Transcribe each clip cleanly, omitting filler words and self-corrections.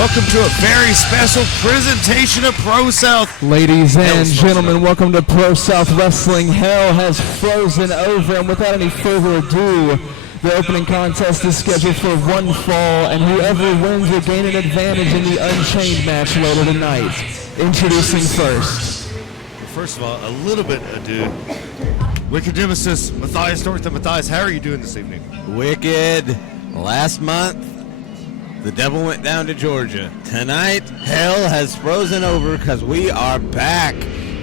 Welcome to a very special presentation of ProSouth. Ladies and gentlemen, welcome to ProSouth Wrestling. Hell has frozen over, and without any further ado, the opening contest is scheduled for one fall, and whoever wins will gain an advantage in the Unchained match later tonight. Introducing First of all, a little bit ado. Wicked Nemesis, Matthias Norton. Matthias, how are you doing this evening? Wicked. Last month, the devil went down to Georgia. Tonight, hell has frozen over because we are back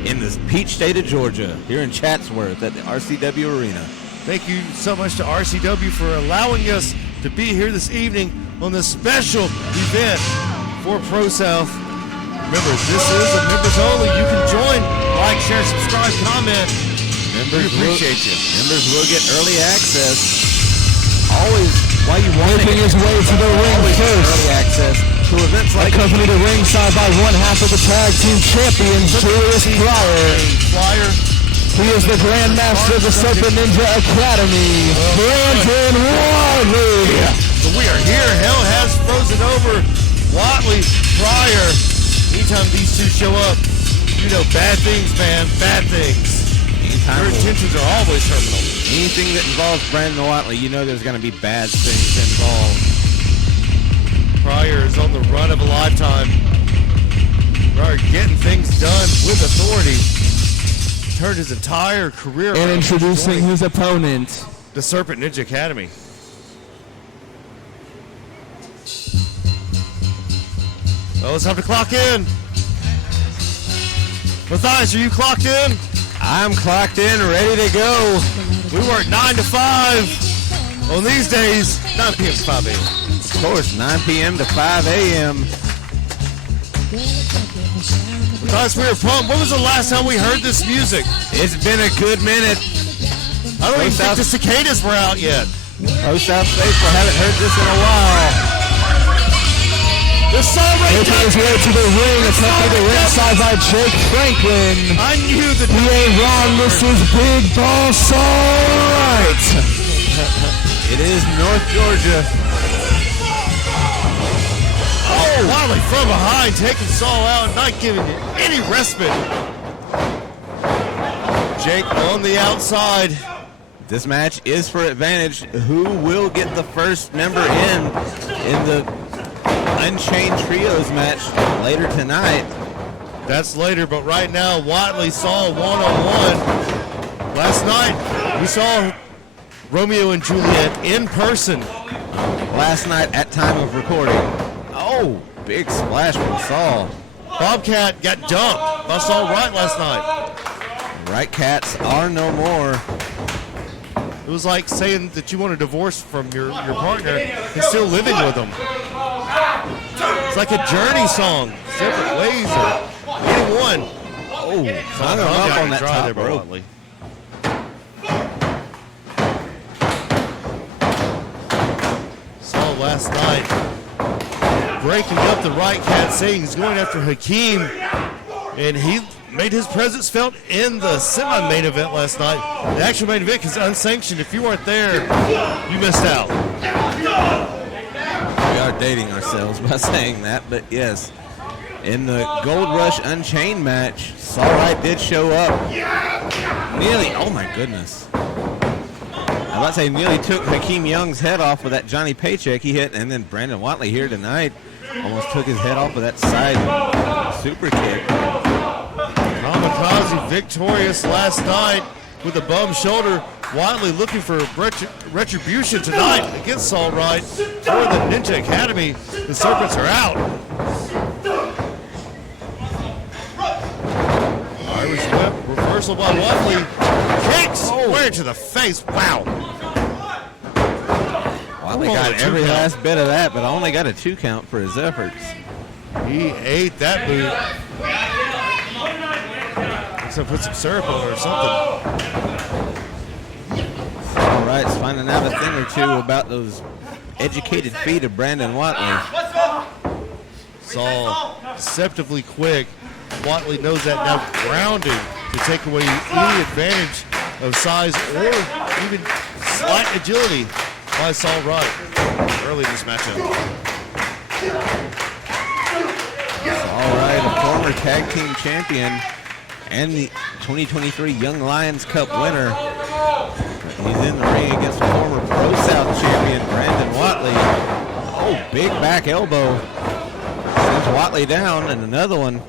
in the peach state of Georgia, here in Chatsworth at the RCW Arena. Thank you so much to RCW for allowing us to be here this evening on this special event for ProSouth. Remember, this is a members only. You can join, like, share, subscribe, comment. We appreciate you. Members will get early access. Always, while you want making his way to the ring first. Early access to events like accompanied to ringside by one half of the tag team champions, Julius Flyer. He is the Grand Master of the Serpent Ninja Academy, Brandon Watley. So we are here. Hell has frozen over. Watley, Pryor. Anytime these two show up, you know, bad things, man, bad things. Their intentions are always terminal. Anything that involves Brandon Watley, you know there's going to be bad things involved. Pryor is on the run of a lifetime. Pryor getting things done with authority. Turned his entire career and introducing his opponent, the Serpent Ninja Academy. Oh, it's time to clock in. Matthias, are you clocked in? I'm clocked in, ready to go. We work 9 to 5. On these days, 9 p.m. to 5 a.m. Of course, 9 p.m. to 5 a.m. Matthias, we were pumped. When was the last time we heard this music? It's been a good minute. I don't even think the cicadas were out yet. ProSouth faithful haven't heard this in a while. The making his way to the ring, attempting to ringside by Jake Franklin. I knew that he ain't wrong. This is Big Boss Alright. It is North Georgia. Oh, Watley from behind, taking Saul out, not giving it any respite. Jake on the outside. This match is for advantage. Who will get the first member in the Unchained Trios match later tonight? That's later, but right now, Watley saw one-on-one. Last night, we saw Romeo and Juliet in person. Last night at time of recording. Oh, big splash from Saul. Bobcat got dumped by Saul Wright last night. Right Cats are no more. It was like saying that you want a divorce from your partner and still living with them. It's like a Journey song. Separate ways or getting one. Oh, hung him up on that top rope. Saw last night breaking up the Right Cat, saying he's going after Hakeem, and he made his presence felt in the semi-main event last night. The actual main event is unsanctioned. If you weren't there, you missed out. We are dating ourselves by saying that, but yes. In the Gold Rush Unchained match, Saul Wright did show up. Nearly, oh my goodness. I'm about to say nearly took Hakeem Young's head off with that Johnny Paycheck he hit, and then Brandon Watley here tonight almost took his head off with that side super kick. Kamikaze victorious last night with a bum shoulder. Watley looking for retribution tonight against Saul Wright for the Ninja Academy. The Serpents are out. Irish whip, reversal by Watley. Kicks square to the face. Wow. Watley got every last bit of that, but only got a 2 count for his efforts. He ate that boot. So put some syrup on it or something. All right, it's finding out a thing or two about those educated feet of Brandon Watley. Saul deceptively quick. Watley knows that now, grounding to take away any advantage of size or even slight agility by Saul Wright early in this matchup. All right, a former tag team champion and the 2023 Young Lions Cup winner. He's in the ring against former ProSouth champion Brandon Watley. Oh, big back elbow. Sends Watley down, and another one.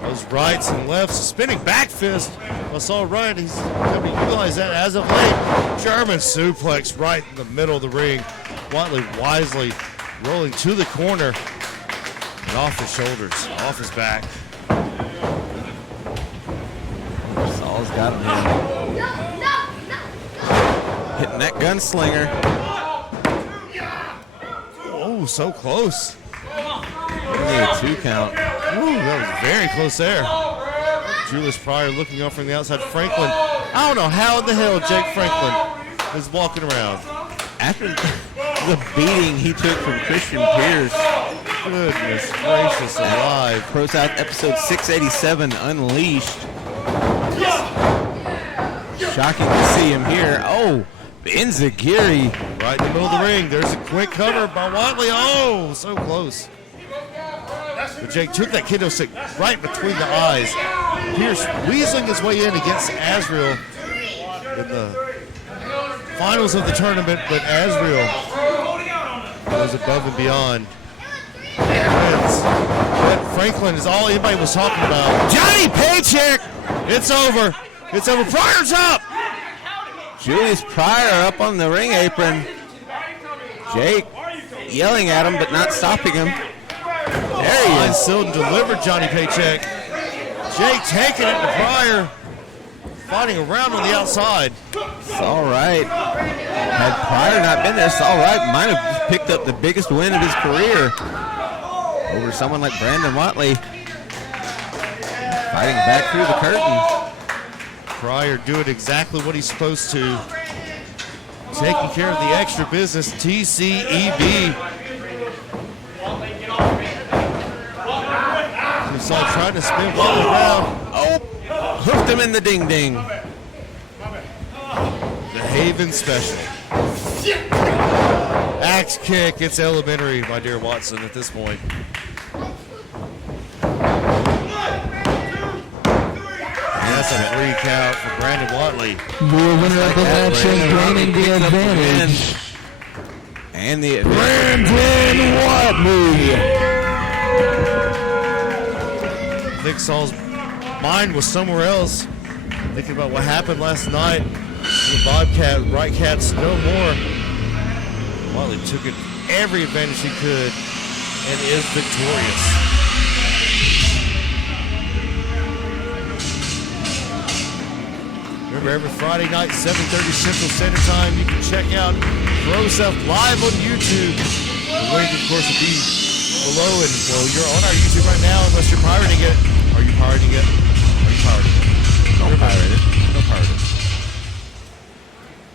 Those rights and lefts, spinning back fist. That's all right. He's going to utilize that as of late. German suplex right in the middle of the ring. Watley wisely rolling to the corner and off his shoulders, off his back. Saul's got him here. Hitting that gunslinger. Oh, so close. Only a 2 count. Ooh, that was very close there. Julius Pryor looking up from the outside. Franklin, I don't know how in the hell Jake Franklin is walking around. After the beating he took from Christian Pierce. Goodness gracious alive. ProSouth episode 687, Unleashed. Shocking to see him here. Oh, Enziguri. Right in the middle of the ring. There's a quick cover by Watley. Oh, so close. But Jake took that kendo stick right between the eyes. Pierce weaseling his way in against Azrael in the finals of the tournament, but Azrael goes above and beyond. Wins. But Franklin is all anybody was talking about. Johnny Paycheck. It's over. It's over. Pryor's up. Julius Pryor up on the ring apron. Jake yelling at him, but not stopping him. There he is. Still delivered Johnny Paycheck. Jake taking it to Pryor. Fighting around on the outside. It's all right. Had Pryor not been there, it's all right. Might have picked up the biggest win of his career over someone like Brandon Watley. Fighting back through the curtain. Pryor doing exactly what he's supposed to. Taking care of the extra business. TCEB. We saw trying to spin Watley around. Oh, hooked him in the ding-ding. The Haven Special. Axe kick. It's elementary, my dear Watson, at this point. That's a 3 count for Brandon Watley. The winner of the match and gaining the advantage. And the Brandon Watley. I think Saul's mind was somewhere else, thinking about what happened last night. The Bobcat, Right Cats, no more. Watley took it every advantage he could and is victorious. Remember, every Friday night, 7:30 Central Standard Time, you can check out ProSouth live on YouTube. The link, of course, will be below. And, well, you're on our YouTube right now, unless you're pirating it. Are you pirating it? Are you pirating it? Don't pirate it. Don't pirate it.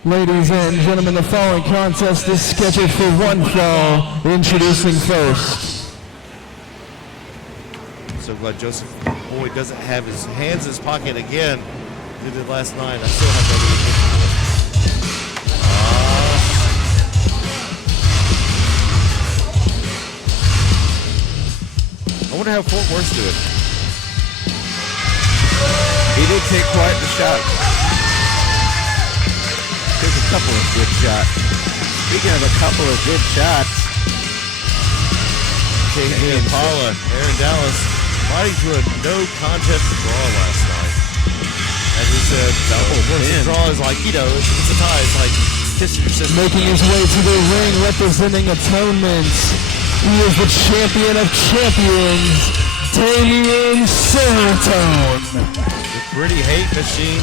Ladies and gentlemen, the following contest is scheduled for one fall. Introducing first. So glad Joseph Boyd doesn't have his hands in his pocket again. Did it last night. I still have that. I wonder how Fort Worth's doing. He did take quite the shot. Took a couple of good shots. Speaking of a couple of good shots, KJ and Paula, Aaron Dallas, fighting to a no contest draw last night. As we said, the draw is like, it's a tie. It's like kissing your sister. Making his way to the ring, representing Atonement. He is the champion of champions, Damian Seratone. The pretty hate machine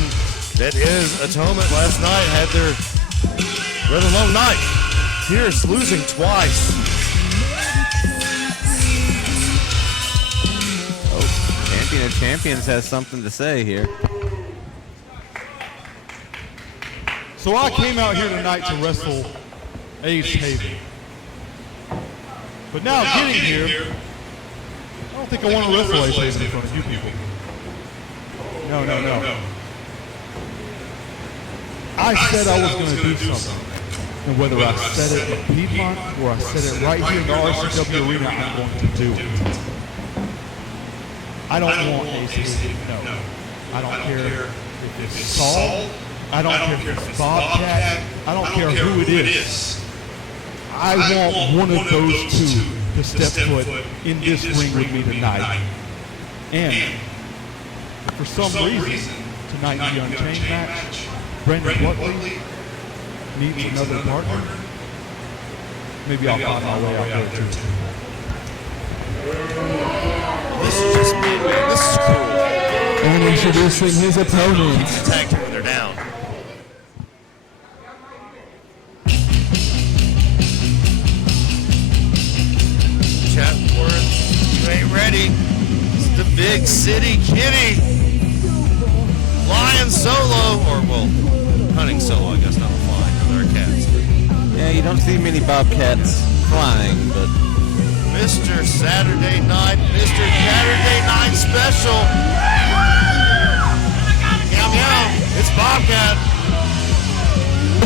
that is Atonement last night had their rather long night. Pierce losing twice. oh, Champion of Champions has something to say here. So I came out here tonight to wrestle Ace Haven. But now getting here, I don't think I want to wrestle Ace Haven in front of you people. No. I said I was going to do something. And whether I said it in Piedmont or I said it right here in the RCW arena, I'm going to do it. I don't want Aces. No. I don't care if it's Saul. I don't care if it's Bobcat. I don't care who it is. I want one of those two to step foot in this ring with me tonight. And for some reason, tonight in the Unchained match, Brandon Buckley needs another partner. Maybe I'll find my way out there too. This is just mean, man. This is cool. And introducing his opponent. Tag team when they're down. Chatworth, you ain't ready. It's the Big City Kitty. Flying solo, or well, hunting solo, I guess, not flying. They're cats. Yeah, you don't see many Bobcats flying, but Mr. Saturday Night Special. Meow meow. It's Bobcat.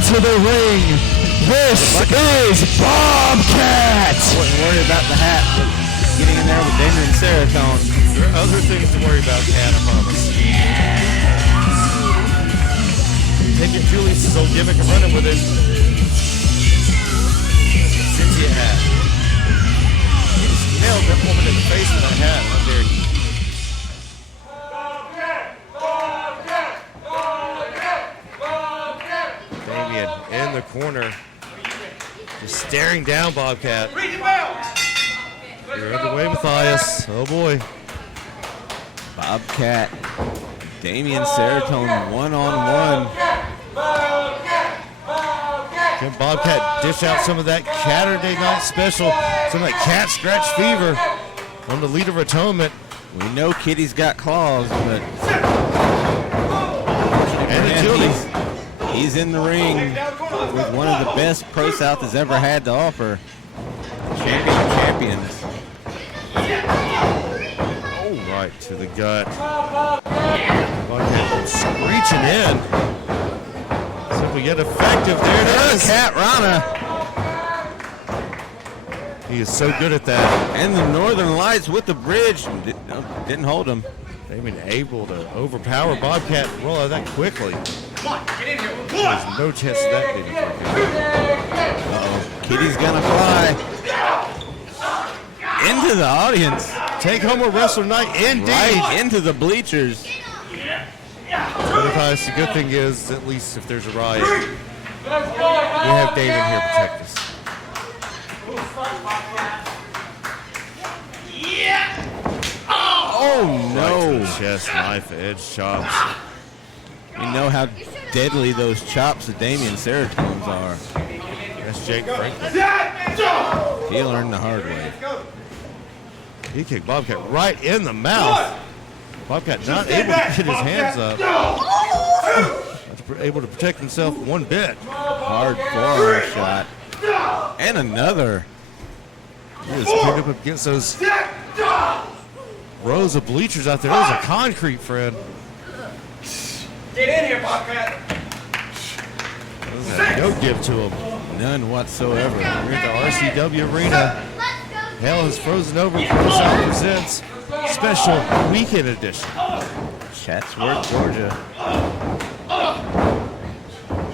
To the ring, this is Bobcat! I wouldn't worry about the hat, but getting in there with Damon Serotonin. There are other things to worry about, Cat, I promise. Taking Julie's old gimmick and running with it. Cynthia hat. He just nailed that woman in the face with that hat. How dare he? Damien in the corner. Just staring down Bobcat. You're underway, Matthias. Oh boy. Bobcat, Damien Serotonin one-on-one. Can Bobcat dish out some of that Saturday Night Special, some of that cat scratch fever on the Leader of Atonement? We know Kitty's got claws, but And agility. he's in the ring with one of the best ProSouth has ever had to offer. Champion of champions. Oh, right to the gut. Bobcat screeching in. Simple yet effective. There it is. Cat Rana. He is so good at that. And the Northern Lights with the bridge. Didn't hold him. They've been able to overpower Bobcat and roll out of that quickly. Come on, get in here. There's no chance of that being Uh-oh. Kitty's gonna fly into the audience. Take home a wrestler night indeed. Right into the bleachers. Matthias, the good thing is, at least if there's a riot, we have Damon here to protect us. Oh Right no. to the chest, knife, edge, chops. We know how deadly those chops of Damien Serotonins are. That's Jake Franklin. He learned the hard way. He kicked Bobcat right in the mouth. Bobcat not able to get his hands up. Not able to protect himself one bit. Hard forearm shot. And another. He was pinned up against those rows of bleachers out there. There's a concrete, friend. Get in here, Bobcat. No give to him. None whatsoever. We're at the RCW arena. Hell has frozen over. ProSouth presents special weekend edition. Chatsworth, Georgia.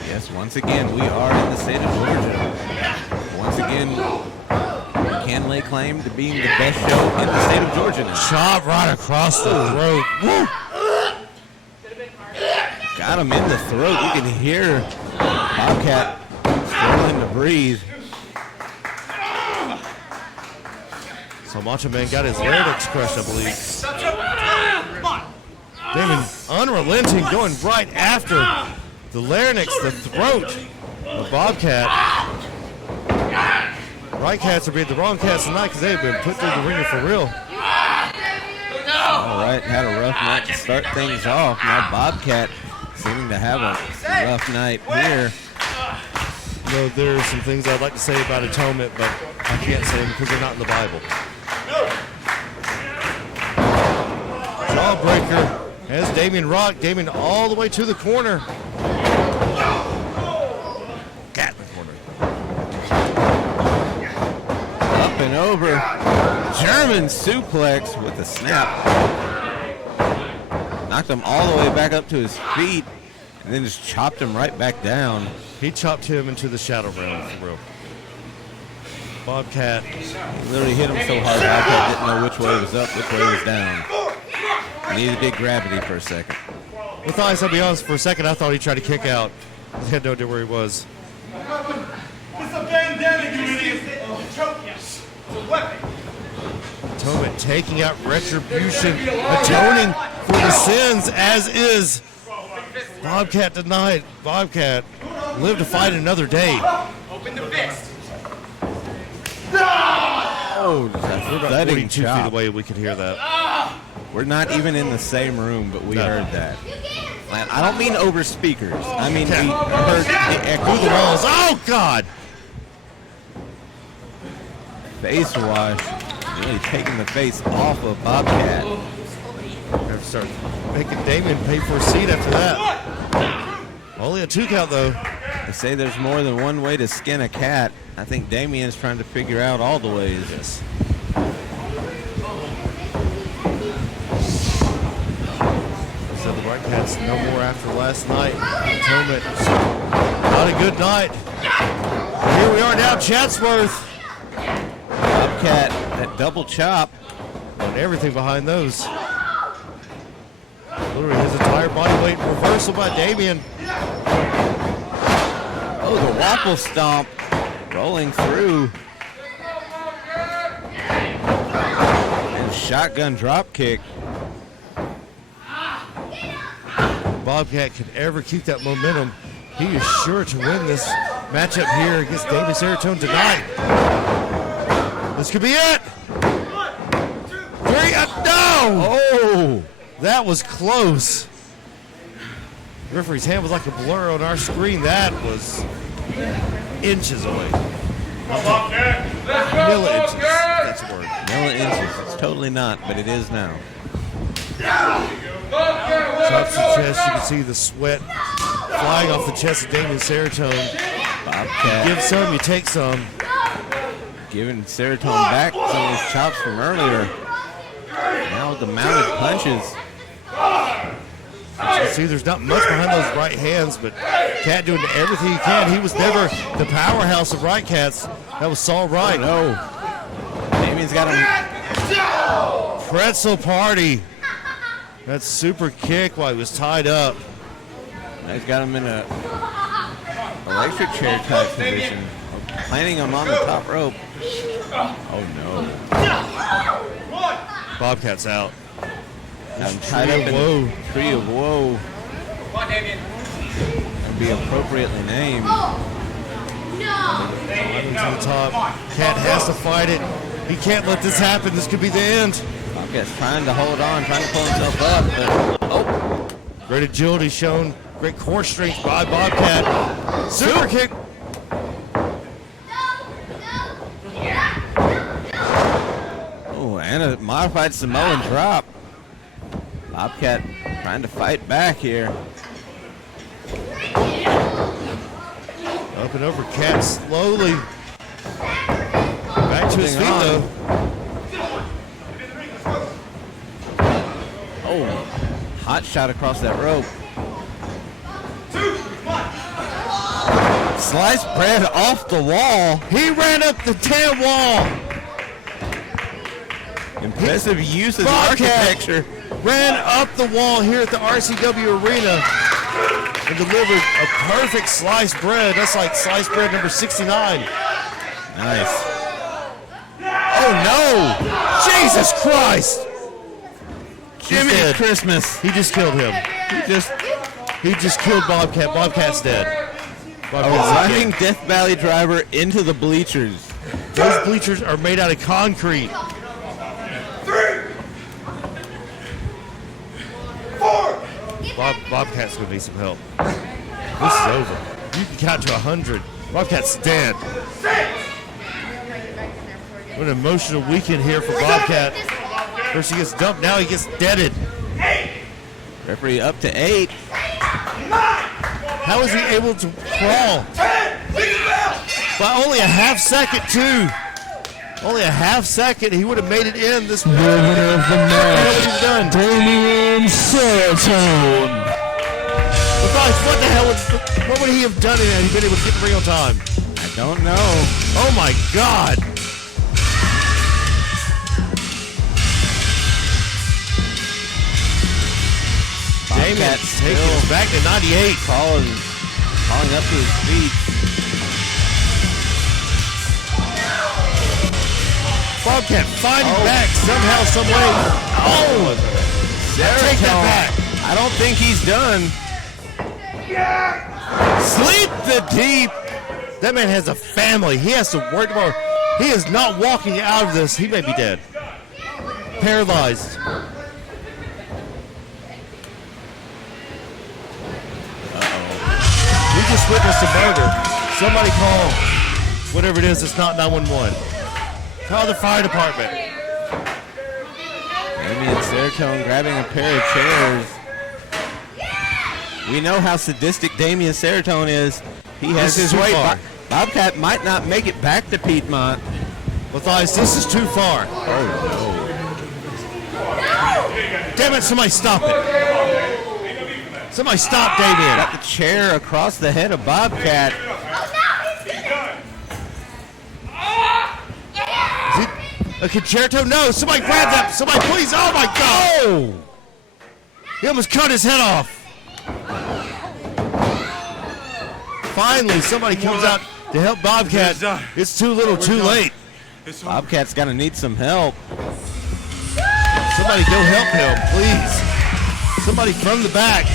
Yes, once again, we are in the state of Georgia. Once again, we can lay claim to being the best show in the state of Georgia now. Chop right across the throat. Woo! Got him in the throat. You can hear Bobcat struggling to breathe. So Macho Man got his larynx crushed, I believe. Come on. Damon unrelenting, going right after the larynx, the throat of Bobcat. Right cats are being the wrong cats tonight because they've been put through the ringer for real. All right, had a rough night to start things off. Now Bobcat seeming to have a rough night here. You know, there are some things I'd like to say about atonement, but I can't say them because they're not in the Bible. Jawbreaker has Damien rocked. Damien all the way to the corner. Cat in the corner. and over. German suplex with a snap. Knocked him all the way back up to his feet and then just chopped him right back down. He chopped him into the shadow realm for real. Bobcat. Literally hit him so hard, Bobcat didn't know which way was up, which way was down. Needed big gravity for a second. With eyes, I'll be honest, for a second I thought he tried to kick out. I had no idea where he was. It's a bandana, you idiot. Choke, yes. It's a weapon. Atonement taking out Retribution, atoning for the sins, as is Bobcat tonight. Bobcat lived to fight another day. Open the fist. Oh, We're about thudding 42 feet chop. away. We could hear that. We're not even in the same room, but we No. heard that. And I don't mean over speakers. I mean we heard the echo. Through the walls. Oh, God. Face wash. Really taking the face off of Bobcat. Have to start making Damien pay for a seat after that. Only a 2 count, though. They say there's more than one way to skin a cat. I think Damien's trying to figure out all the ways. Yes. So the White Cats no more after last night. Atonement. Not a good night. Here we are now, Chatsworth. Bobcat, that double chop. And everything behind those. Literally his entire body weight reversal by Damien. Oh, the waffle stomp rolling through. And shotgun drop kick. Bobcat can ever keep that momentum, he is sure to win this matchup here against Damien Serotonin tonight. This could be it. 3, no! Oh! That was close. The referee's hand was like a blur on our screen. That was inches away. Milliinches. That's a word. Milliinches. It's totally not, but it is now. Chops the chest. You can see the sweat flying off the chest of Damien Serotonin. Bobcat Give some, you take some. giving Serotonin back some of his chops from earlier. Now with the mounted punches. You see, there's not much behind those right hands, but Cat doing everything he can. He was never the powerhouse of right cats. That was Saul Wright. No. Damien's got him. Pretzel party. That super kick while he was tied up. Now he's got him in a electric chair type position. Planting him on the top rope. Oh no. Bobcat's out. I'm tied up in Woe. a tree of woe. Come on, Damien. And be appropriately named. Climbing to the top. Cat has to fight it. He can't let this happen. This could be the end. Bobcat's trying to hold on, trying to pull himself up, but oh. Great agility shown. Great core strength by Bobcat. Super kick. Oh, and a modified Samoan drop. Bobcat trying to fight back here. Up and over. Cat slowly back to his feet, Holding though. Oh, hot shot across that rope. Sliced bread off the wall. He ran up the damn wall. Impressive use of the Bobcat architecture. ran up the wall here at the RCW Arena and delivered a perfect sliced bread. That's like sliced bread number 69. Nice. Oh no! Jesus Christ! Jimmy dead. Christmas. He just killed him. He just killed Bobcat. Bobcat's dead. A Bobcat's running dead. Death Valley driver into the bleachers. Those bleachers are made out of concrete. 3, 4. Bobcat's gonna need some help. This is over. You can count to 100. Bobcat's dead. What an emotional weekend here for Bobcat. First he gets dumped, now he gets deaded. Referee up to 8. How is he able to crawl? By only a half second, too. Only a half second, he would have made it in this The winner of the match, what he's done. Damien Seratone. Matthias, what the hell what would he have done had he been able to get the ring on time? I don't know. Oh my God. Damien taking us back to 98. Calling up to his feet. Bobcat fighting back somehow, some way. Oh! Take that back. I don't think he's done. Sleep the deep. That man has a family. He has to work tomorrow. He is not walking out of this. He may be dead. Paralyzed. We just witnessed a murder. Somebody call whatever it is. It's not 911. Call the fire department. Damien Seratone grabbing a pair of chairs. We know how sadistic Damien Seratone is. He has his way. Bobcat might not make it back to Piedmont. Matthias, this is too far. Oh, Damn it, somebody stop it. Somebody stop Damien. got the chair across the head of Bobcat. A concerto? No, somebody grab that. Somebody please. Oh my God. Oh. He almost cut his head off. Finally, somebody comes out to help Bobcat. It's too little, too late. Bobcat's got to need some help. Somebody go help him, please. Somebody from the back.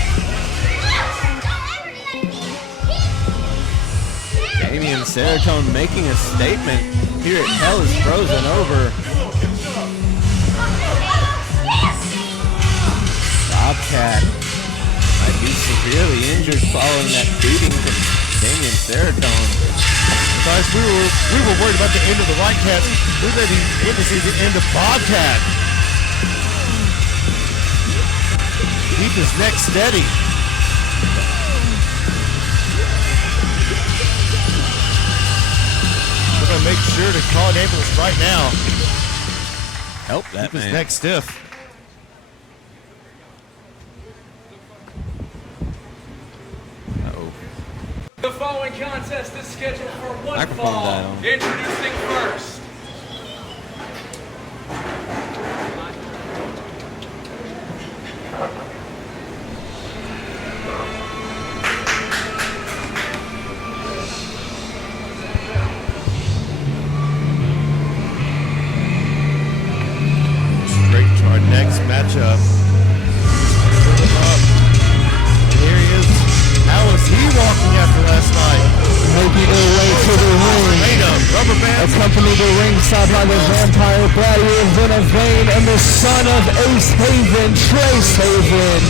Damien Seratone making a statement here at Hell is Frozen Over. Bobcat might be severely injured following that beating from Damien Seratone. Guys, we were worried about the end of the White Cats. We may be witnessing the end of Bobcat. Keep his neck steady. We're going to make sure to call an ambulance right now. Help that Keep his man. neck stiff. Uh-oh. The following contest is scheduled for one Microphone fall. down. Introducing first. Straight to our next matchup. Put him up. And here he is. How was he walking after last night? Making their way to the ring. Made of rubber bands. Accompanied the ringside by the Vampire Baddie of Vein and the son of Ace Haven, Trace Haven.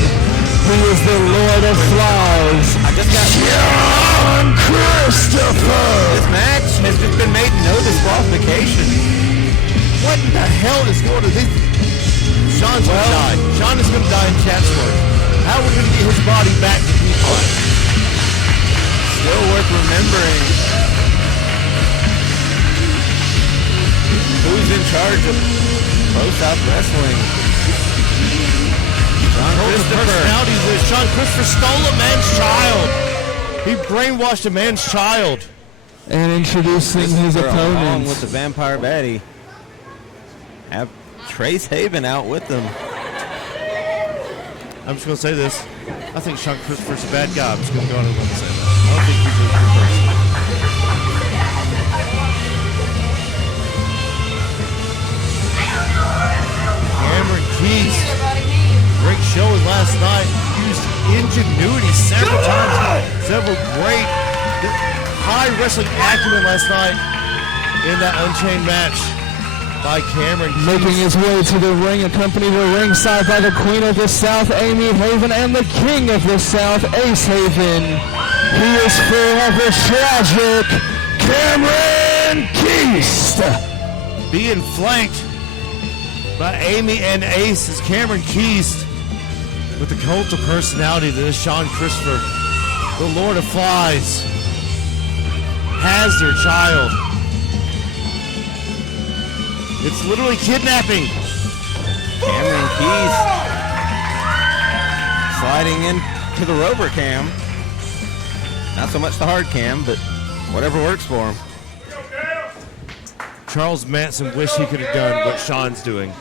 He is the Lord of Flies. I just got John Christopher. this match has just been made no disqualification. What in the hell is going on? Sean's going to die. Sean is going to die in Chatsworth. How are we going to get his body back to people? Still worth remembering. Who's in charge of ProSouth Wrestling? John The Christopher. personality that Sean Christopher stole a man's child. He brainwashed a man's child. And introducing his Along opponent. with the Vampire Baddie. Have Trace Haven out with them. I'm just going to say this. I think Sean Christopher's a bad guy. I'm just going to go on and say that. I don't think he's a good person. Cameron Keys. Great showing last night. Used ingenuity several times. Several great high wrestling acumen last night in that Unchained match by Cameron Keys. Making his way to the ring, accompanied the ringside by the Queen of the South, Amy Haven, and the King of the South, Ace Haven. He is forever tragic, Cameron Keast. Being flanked by Amy and Ace is Cameron Keys with the cult of personality that is Sean Christopher. The Lord of Flies has their child. It's literally kidnapping. Cameron Keys sliding in to the rover cam. Not so much the hard cam, but whatever works for him. Charles Manson wished he could have done what Sean's doing.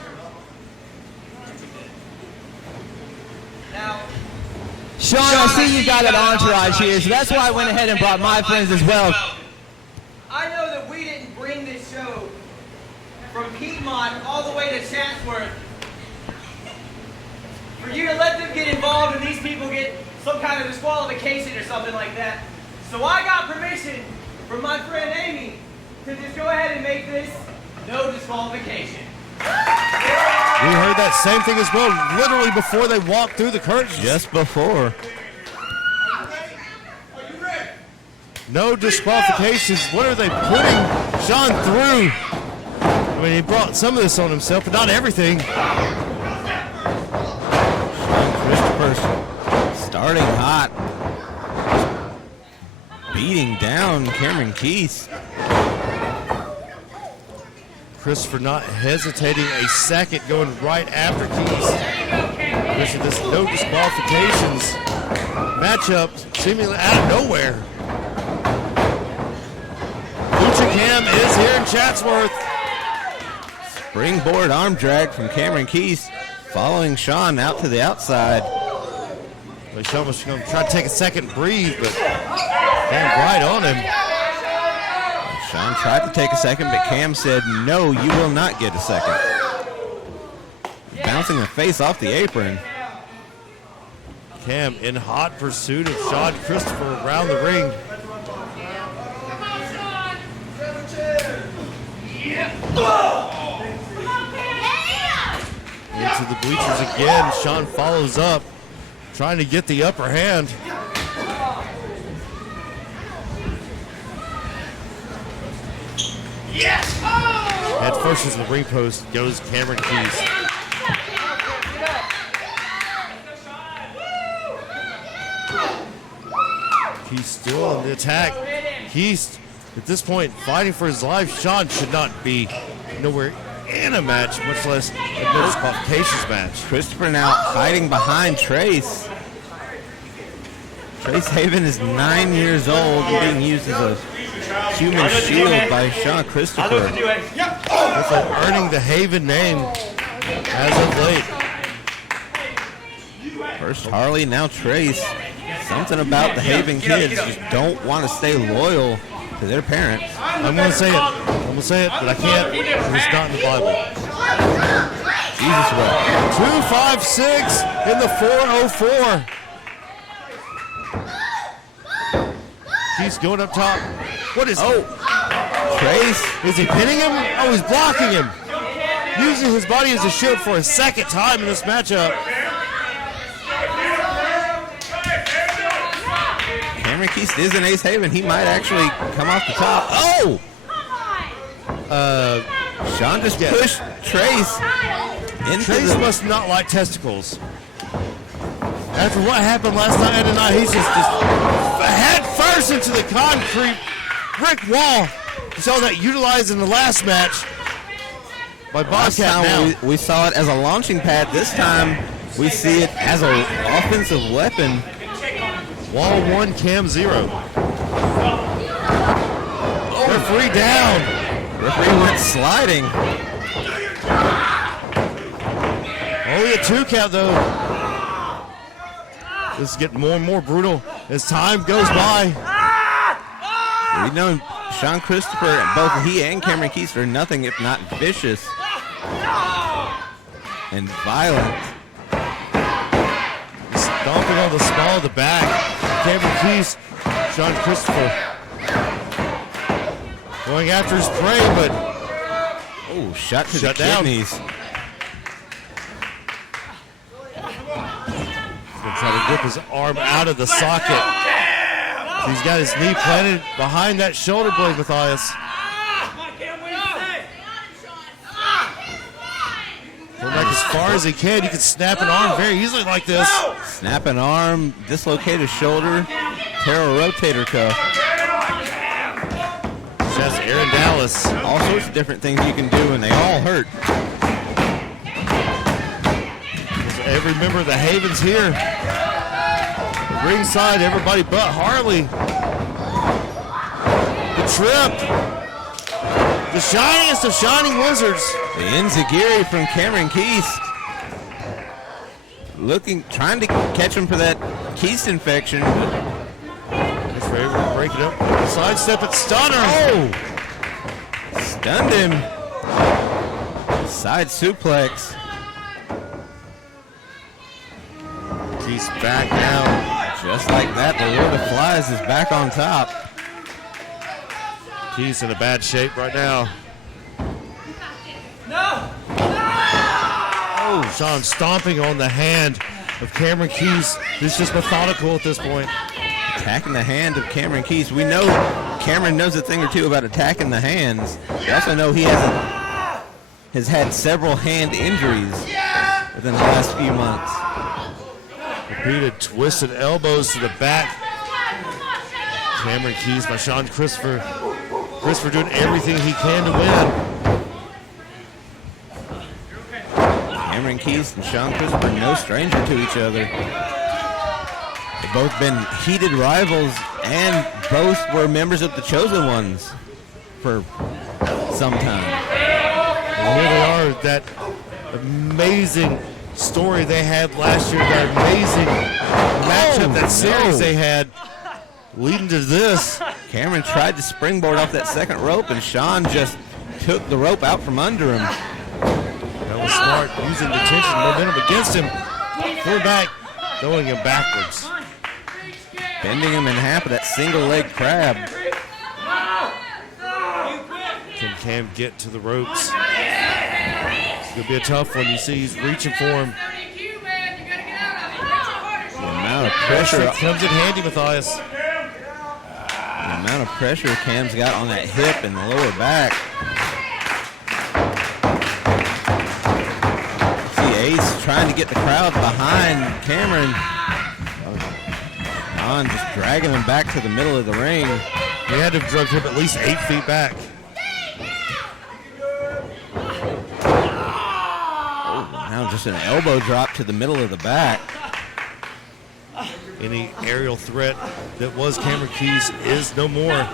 Sean, I see you got an entourage here, so that's why I went ahead and brought my friends as well. I know that we didn't bring this show from Piedmont all the way to Chatsworth for you to let them get involved and these people get some kind of disqualification or something like that. So I got permission from my friend Amy to just go ahead and make this no disqualification. We heard that same thing as well, literally before they walked through the curtains. Just before. No disqualifications. What are they putting Sean through? I mean, he brought some of this on himself, but not everything. Christopher starting hot. Beating down Cameron Keith. Christopher not hesitating a second, going right after Keys. This no disqualifications matchup seemingly out of nowhere. Lucha Cam is here in Chatsworth. Springboard arm drag from Cameron Keith, following Sean out to the outside. Well, Sean was going to try to take a second breathe, but Cam right on him. Sean tried to take a second, but Cam said, no, you will not get a second. Bouncing the face off the apron. Cam in hot pursuit of Sean Christopher around the ring. Into the bleachers again. Sean follows up, trying to get the upper hand. Head first into the ring post goes Cameron Keys. He's still in the attack. Keys, at this point, fighting for his life. Sean should not be nowhere in a match, much less a no disqualifications match. Christopher now hiding behind Trace. Trace Haven is 9 years old and being used as a human shield by Sean Christopher. It's like earning the Haven name as of late. First Harley, now Trace. Something about the Haven kids just don't want to stay loyal to their parents. I'm going to say it. But I can't. It's not in the Bible. Jesus wept. 256 in the 404. He's going up top. What is? Trace. Is he pinning him? Oh, he's blocking him. Using his body as a shield for a second time in this matchup. Cameron Keith is in Ace Haven. He might actually come off the top. Oh! Sean just pushed Trace into Trace must not like testicles. After what happened last night tonight, he's just head first into the concrete brick wall. We saw that utilized in the last match by Bobcat now. We saw it as a launching pad. This time we see it as an offensive weapon. Wall 1, Cam 0. Referee down. Referee went sliding. Only a 2 count though. This is getting more and more brutal as time goes by. We know Sean Christopher, both he and Cameron Keith are nothing if not vicious and violent. Stomping on the small of the back. Cameron Keith, Sean Christopher going after his prey, but shot to shut the down. kidneys. He's going to try to whip his arm out of the socket. He's got his knee planted behind that shoulder blade, Matthias. Going back as far as he can. You can snap an arm very easily like this. Snap an arm, dislocated shoulder, tear a rotator cuff. That's Aaron Dallas. ridiculous. All sorts of different things you can do, and they all hurt. Every member of the Havens here. Ringside, everybody but Harley. The trip. The shiniest of shining wizards. The enziguri from Cameron Keast. Trying to catch him for that Keast infection. He's ready to break it up. Sidestep it, stunner. Oh! Stunned him. Side suplex. He's back now. Just like that, the Lord of Flies is back on top. He's in a bad shape right now. No! Oh, Sean stomping on the hand of Cameron Keys. He's just methodical at this point. Attacking the hand of Cameron Keys. We know Cameron knows a thing or two about attacking the hands. We also know he has had several hand injuries within the last few months. Repeated twisted elbows to the back. Cameron Keys by Sean Christopher. Christopher doing everything he can to win. Cameron Keys and Sean Christopher, no stranger to each other. They've both been heated rivals, and both were members of the Chosen Ones for some time. And here they are, that amazing story they had last year, that amazing matchup, that series they had leading to this. Cameron tried to springboard off that second rope, and Sean just took the rope out from under him. That was smart, using the tension and momentum against him. Pulling back, throwing him backwards. Bending him in half of that single leg crab. Can Cam get to the ropes? It's going to be a tough one. You see he's reaching for him. The amount of pressure comes in handy, Matthias. The amount of pressure Cam's got on that hip and the lower back. See Ace trying to get the crowd behind Cameron. Sean just dragging him back to the middle of the ring. He had to have drugged him at least 8 feet back. Now just an elbow drop to the middle of the back. Any aerial threat that was Cameron Keys is no more.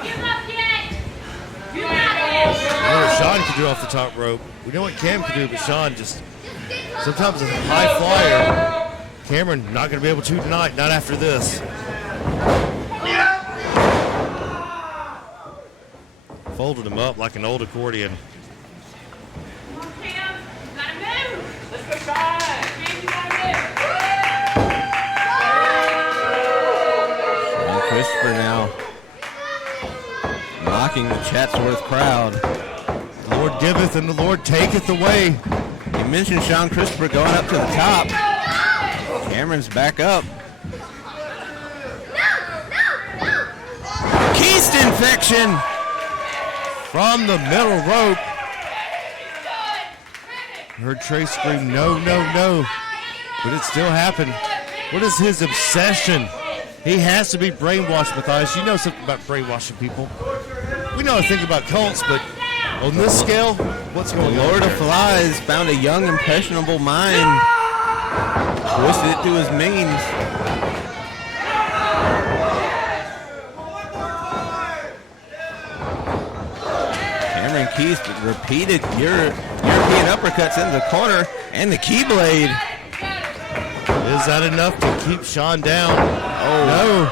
We know what Sean can do off the top rope. We know what Cam can do, but Sean just sometimes a high flyer. Cameron not going to be able to tonight, not after this. Folded him up like an old accordion. Christopher now mocking the Chatsworth crowd. The Lord giveth and the Lord taketh away. You mentioned Sean Christopher going up to the top. Cameron's back up. Keast infection from the middle rope. Heard Trey scream, no, no, no. But it still happened. What is his obsession? He has to be brainwashed, Matthias. You know something about brainwashing people. We know a thing about cults, but on this scale, what's going on? The Lord of Flies found a young, impressionable mind. Twisted it to his means. Cameron Keys with repeated European uppercuts into the corner and the Keyblade. Is that enough to keep Sean down? Oh, no.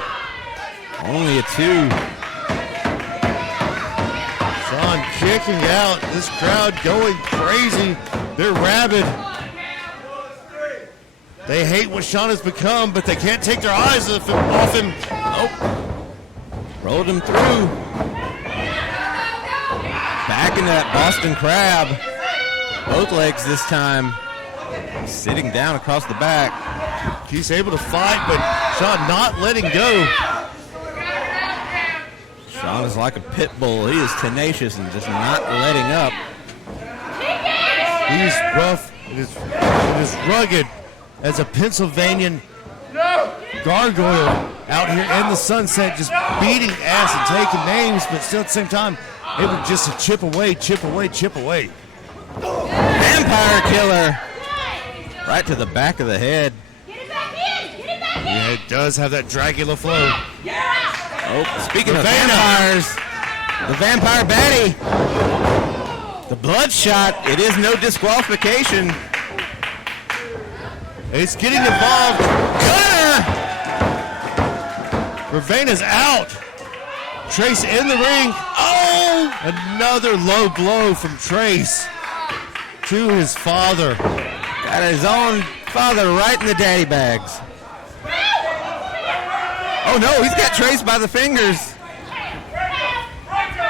Only a 2. Sean kicking out. This crowd going crazy. They're rabid. They hate what Sean has become, but they can't take their eyes off him. Oh. Rolled him through. Back into that Boston Crab. Both legs this time. Sitting down across the back. He's able to fight, but Sean not letting go. Sean is like a pit bull. He is tenacious and just not letting up. He's rough. It is rugged as a Pennsylvanian gargoyle out here in the sunset, just beating ass and taking names, but still at the same time, able just to chip away, chip away, chip away. Vampire killer. Right to the back of the head. Yeah, it does have that Dracula flow. Oh, speaking of vampires, the vampire baddie. The bloodshot. It is no disqualification. It's getting involved. Gunner! Ravena's out. Trace in the ring. Oh! Another low blow from Trace to his father. Got his own father right in the daddy bags. Oh no, he's got Trace by the fingers.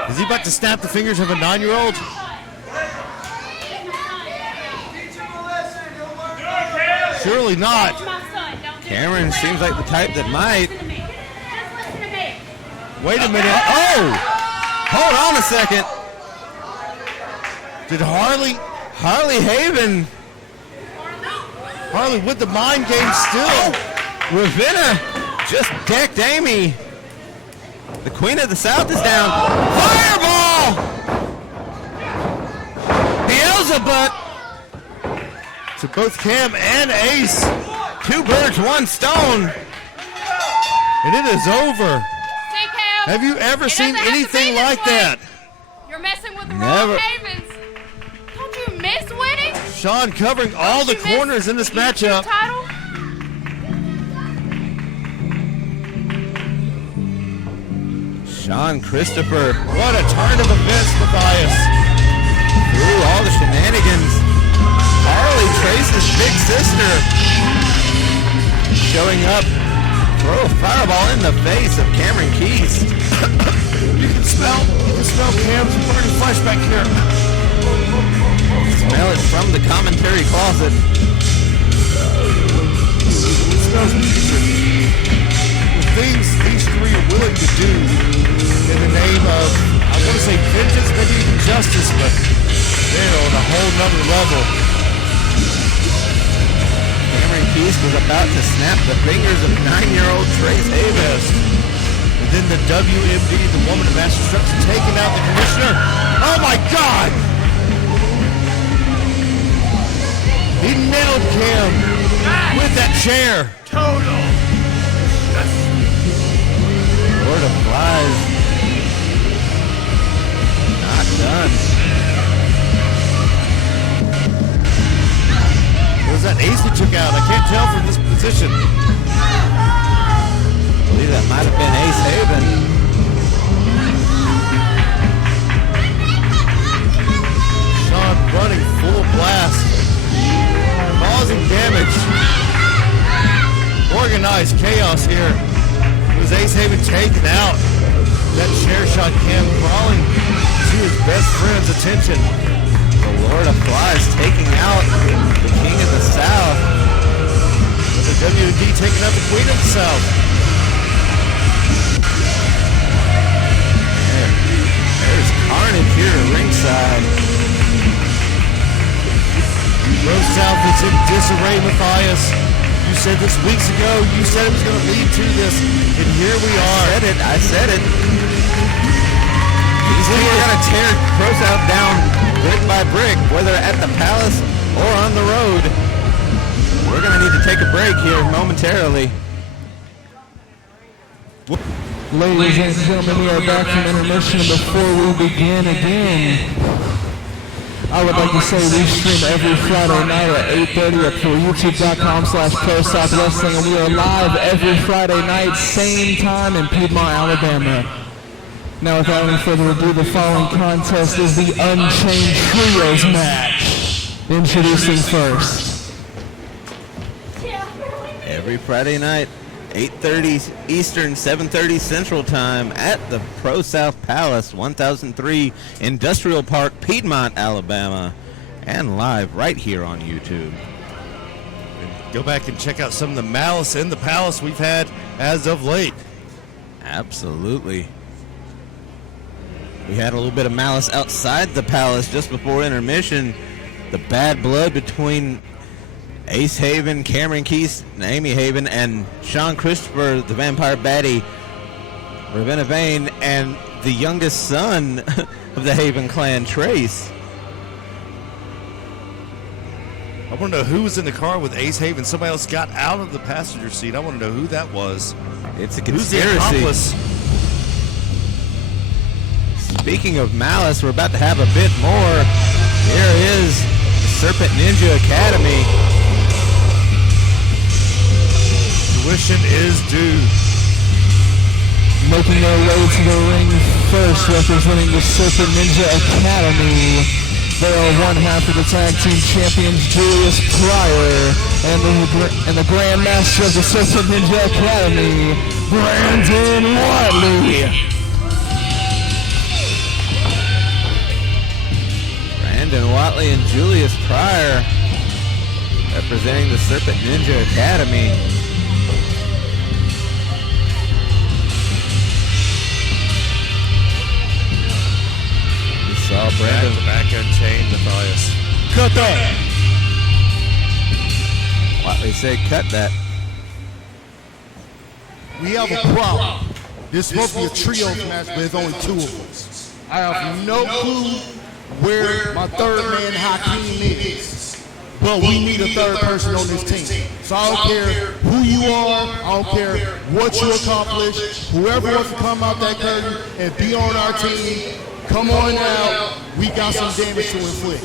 Is he about to snap the fingers of a 9-year-old? Surely not. Cameron seems like the type that might. Wait a minute. Oh! Hold on a second. Did Harley Haven. Harley with the mind game still. Ravenna just decked Amy. The Queen of the South is down. Fireball! Beelzebub. To both Cam and Ace. 2 birds, 1 stone. And it is over. Say, Cam, Have you ever seen doesn't have to anything be this like way. that? You're messing with the Never. wrong Havens. Don't you miss winning? Sean covering all the Don't you miss corners in this the YouTube matchup. Title? Sean Christopher What a turn of events, Matthias. through all the shenanigans. Harley Trace's big sister showing up. Throw a fireball in the face of Cameron Keys. You can smell Cam's burning flesh back here. Smell it from the commentary closet. It smells putrid. The things these three are willing to do in the name of, I want to say vengeance, maybe even justice, but they're on a whole nother level. Cameron Keys was about to snap the fingers of 9-year-old Trace Davis. And then the WMD, the woman of mass destruction, taking out the commissioner. Oh my God! He nailed Cam with that chair. Lord of Flies. Not done. What was that ace he took out? I can't tell from this position. I believe that might have been Ace Haven. Sean running full blast, causing damage. Organized chaos here. It was Ace Haven taken out. That chair shot Cam crawling to his best friend's attention. The Lord of Flies taking out the King of the South. The WMD taking out the Queen of the South. There's carnage here at ringside. ProSouth is in disarray, Matthias. You said this weeks ago. You said it was going to lead to this, and here we are. I said it. These things are going to tear ProSouth down brick by brick, whether at the Palace or on the road. We're going to need to take a break here momentarily. Ladies and gentlemen, we are back from intermission. Before we begin again, I would like to say we stream every Friday night at 8:30 at youtube.com/ProSouth Wrestling, and we are live every Friday night, same time in Piedmont, Alabama. Now, without any further ado, the following contest is the Unchained Trios match. Introducing first. Every Friday night, 8:30 Eastern, 7:30 Central Time at the ProSouth Palace, 1003 Industrial Park, Piedmont, Alabama, and live right here on YouTube. Go back and check out some of the malice in the Palace we've had as of late. Absolutely. We had a little bit of malice outside the Palace just before intermission. The bad blood between Ace Haven, Cameron Keese, Amy Haven, and Sean Christopher, the Vampire Baddie, Ravenna Vane, and the youngest son of the Haven clan, Trace. I want to know who was in the car with Ace Haven. Somebody else got out of the passenger seat. I want to know who that was. It's a Who's the conspiracy. accomplice? Speaking of malice, we're about to have a bit more. Here is the Serpent Ninja Academy. Tuition is due. Making their way to the ring first, representing the Serpent Ninja Academy. They are one half of the tag team champions, Julius Pryor, and the Grand Master of the Serpent Ninja Academy, Brandon Watley. Brandon Watley and Julius Pryor representing the Serpent Ninja Academy. We saw Brandon Back Unchained, Matthias. Cut that! Watley said, "Cut that." We have a problem. This is supposed to be a trios match, but there's only two of us. I have no clue where my third man Hakeem is. But we need a third person on this team. So I don't care who you are, I don't care what you accomplish. Whoever wants to come out that curtain and be on our team, come on out. We got some damage to inflict.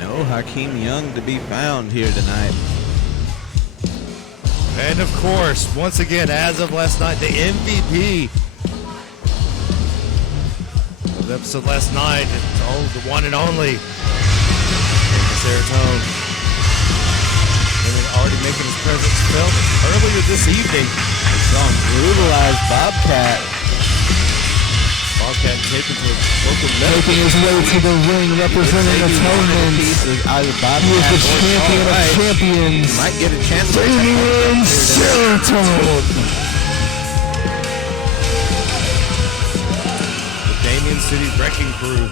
No Hakeem Young to be found here tonight. And of course, once again, as of last night, the MVP of the episode last night, the one and only Serotonin. And already making his presence felt earlier this evening. We saw him brutalize Bobcat. Bobcat taken to a local medical. Making his way to the ring, representing Atonement. He is the champion of champions, Might get a chance to Damien Serotonin. The Damien City Wrecking Crew.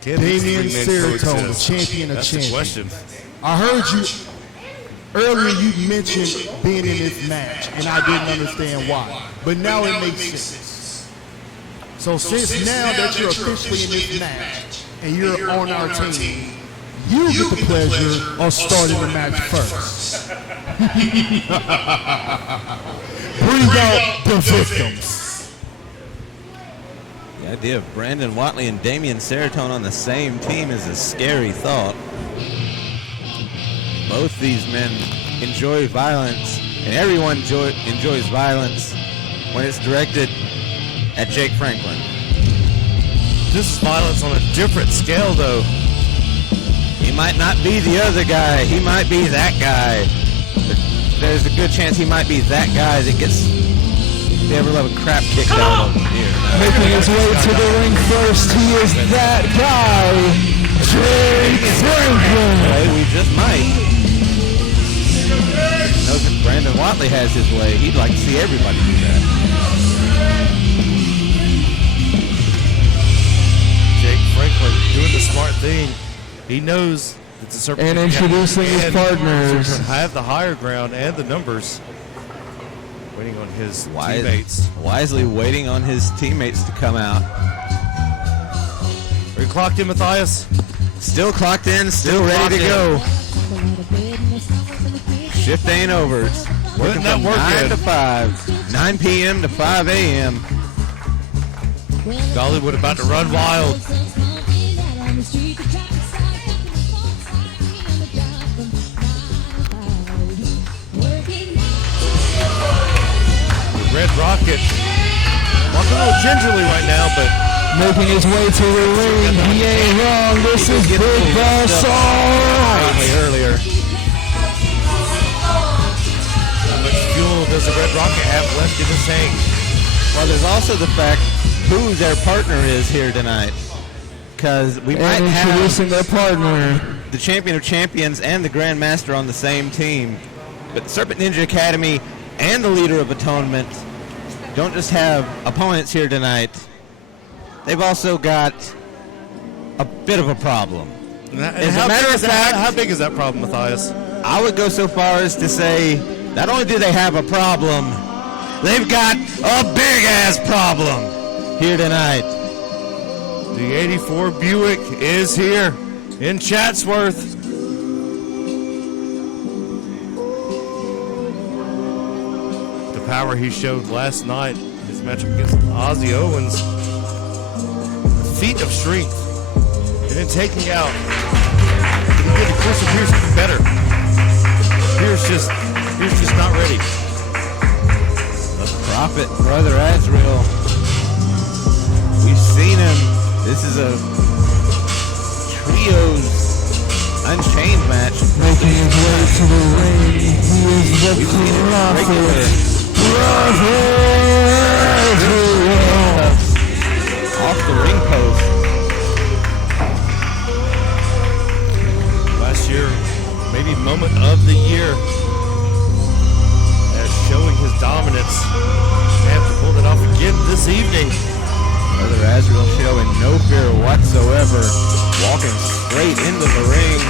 Damien Serotonin, champion of That's the champions. question. I heard you earlier. You mentioned being in this match, and I didn't understand why. But now it makes sense. So since now that you're officially in this match and you're on our team, you get the pleasure of starting the match first. Bring out the victims. The idea of Brandon Watley and Damien Serotonin on the same team is a scary thought. Both these men enjoy violence, and everyone enjoys violence when it's directed at Jake Franklin. This is violence on a different scale, though. He might not be the other guy. He might be that guy. There's a good chance he might be that guy that gets the ever-loving crap kicked out of him here. Making his way to the ring first, he is that guy, Jake Franklin. Hey, we just might. Knows if Brandon Watley has his way, he'd like to see everybody do that. Jake Franklin doing the smart thing. He knows that the Serpent And introducing his partners. have the higher ground and the numbers. Waiting on his teammates. Wisely waiting on his teammates to come out. Are you clocked in, Matthias? Still clocked in, still ready to go. Shift ain't over. It's working that from work 9 in? to 5. 9 p.m. to 5 a.m. Dollywood about to run wild. Red Rocket walking a little gingerly right now, but Making his way to the ring, he ain't wrong. This is Big Boss Earlier. how much fuel does the Red Rocket have left in his tank? Well, there's also the fact who their partner is here tonight. Because we might And introducing have their partner. the champion of champions and the Grand Master on the same team. But Serpent Ninja Academy and the leader of Atonement don't just have opponents here tonight. they've also got a bit of a problem. As a matter of fact, how big is that problem, Matthias? I would go so far as to say, not only do they have a problem, they've got a big-ass problem here tonight. The 84 Buick is here in Chatsworth. The power he showed last night, his matchup against Ozzy Owens. A feat of strength. And then taking out. He did Christian Pierce even better. Pierce just not ready. The Prophet, Brother Azrael. We've seen him. This is a trios unchained match. Making his way to the ring, he is the Prophet, Brother Azrael. Off the ring post. Last year, maybe moment of the year, as showing his dominance. They have to pull it off again this evening. Brother Azrael showing no fear whatsoever, walking straight into the ring,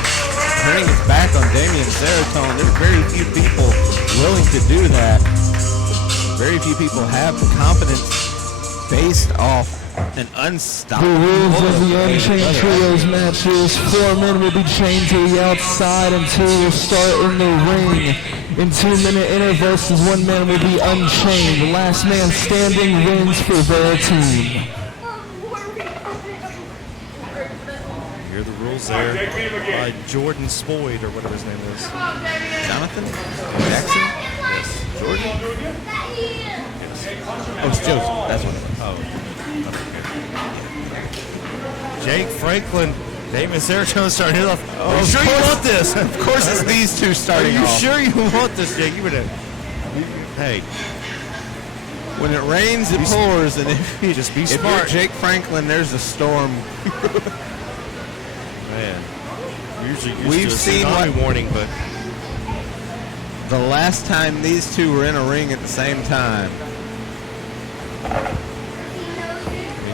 turning his back on Damian Serotonin. There's very few people willing to do that. Very few people have the confidence based off an unstoppable. The rules of the Unchained Trios matches: 4 men will be chained to the outside and 2 will start in the ring. In 2-minute intervals, 1 man will be unchained. The last man standing wins for their team. Hear the rules there by Jordan Spoyd, or whatever his name is. Jonathan? Jackson? Yes. Jordan? Oh, it's Joseph. That's what it was. Oh. Jake Franklin, Damian Serotonin starting it off. Are you sure you want this? Of course it's these two starting Are you off. sure you want this, Jake? Hey. When it rains, it pours, and if you Just be if you're smart. Jake Franklin, there's a storm. Man. Usually We've used to a seen tsunami what- warning, but The last time these two were in a ring at the same time.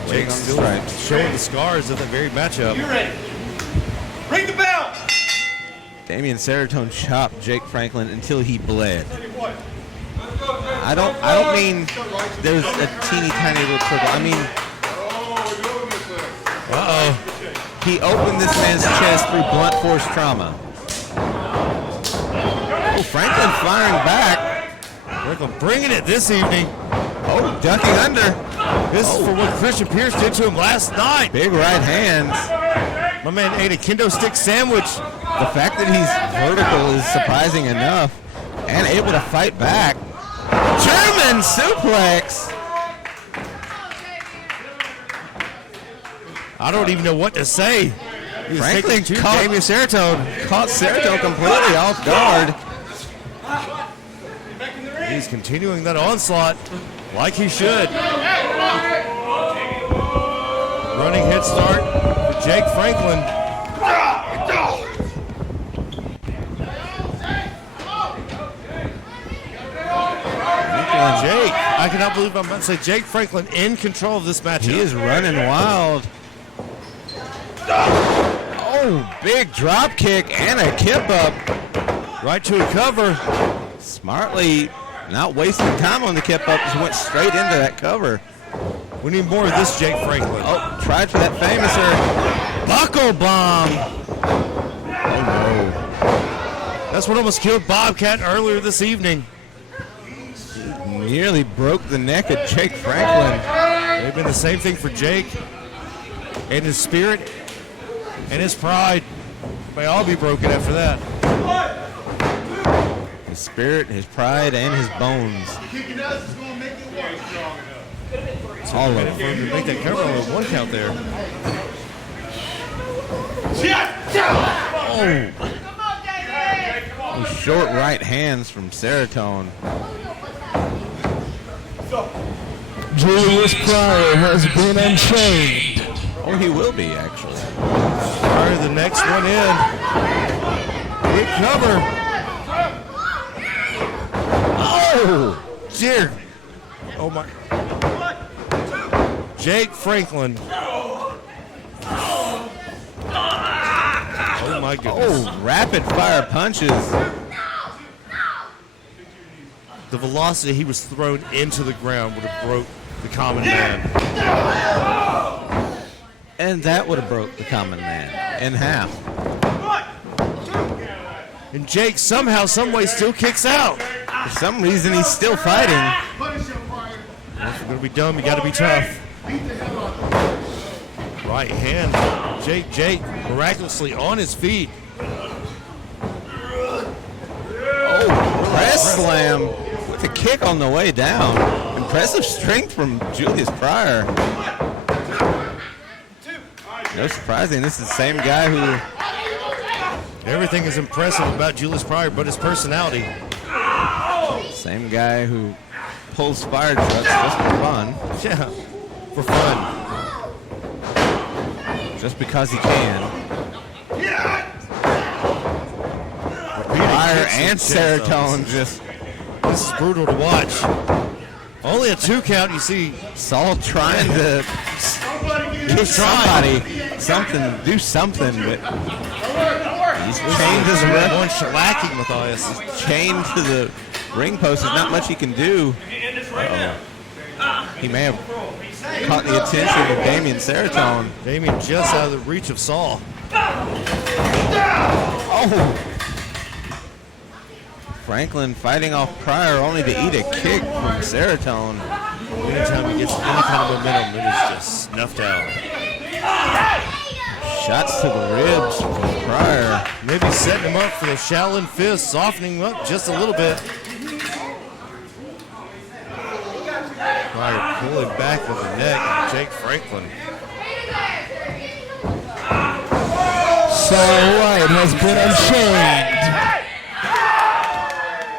Waiting Jake's on the still stripes. showing the scars of that very matchup. You ready? Ring the bell! Damian Serotonin chopped Jake Franklin until he bled. I don't mean there's a teeny tiny little trickle. I mean, Uh-oh. he opened this man's chest through blunt force trauma. Oh, Franklin firing back. Franklin bringing it this evening. Oh, ducking under. This is for what Christian Pierce did to him last night. Big right hands. My man ate a kendo stick sandwich. The fact that he's vertical is surprising enough and able to fight back. German suplex. I don't even know what to say. He was Franklin taking caught- Damian Serotonin. Caught Serotonin completely off guard. He's continuing that onslaught like he should. Running head start for Jake Franklin. Jake, I cannot believe I'm about to say Jake Franklin in control of this matchup. He is running wild. Oh, big drop kick and a kip up. Right to a cover. Smartly not wasting time on the kip up, just went straight into that cover. We need more of this Jake Franklin. Oh, tried for that famouser buckle bomb. Oh no. That's what almost killed Bobcat earlier this evening. Nearly broke the neck of Jake Franklin. They've been the same thing for Jake. And his spirit and his pride may all be broken after that. His spirit, his pride, and his bones. Kicking us is going to make it work. All of For them. him to make that cover on one count there. Those short right hands from Serotonin. Julius Pryor has been unchained. Oh, he will be, actually. Fire the next one in. Quick cover. Oh, dear. Oh my. Jake Franklin. Oh my goodness. Oh, rapid fire punches. The velocity he was thrown into the ground would have broke the common man. And that would have broke the common man in half. And Jake somehow, some way still kicks out. For some reason, he's still fighting. If you're going to be dumb, you got to be tough. Right hand. Jake miraculously on his feet. Oh, press slam with a kick on the way down. Impressive strength from Julius Pryor. No surprising, this is the same guy who... Everything is impressive about Julius Pryor, but his personality. Same guy who pulls fire trucks just for fun. Yeah, for fun. Just because he can. Pryor and Serotonin just... This is brutal to watch. Only a 2 count, you see. Saul trying to do something, but he's chained to the one shellacking Matthias. Chained to the ring post. There's not much he can do. He may have caught the attention of Damian Serotonin. Damian just out of the reach of Saul. Oh! Franklin fighting off Pryor only to eat a kick from Serotonin. Anytime he gets any kind of momentum, it is just snuffed out. Shots to the ribs from Pryor. Maybe setting him up for the Shaolin fist, softening him up just a little bit. Pryor pulling back with the neck of Jake Franklin. Saul Wright has been unchained.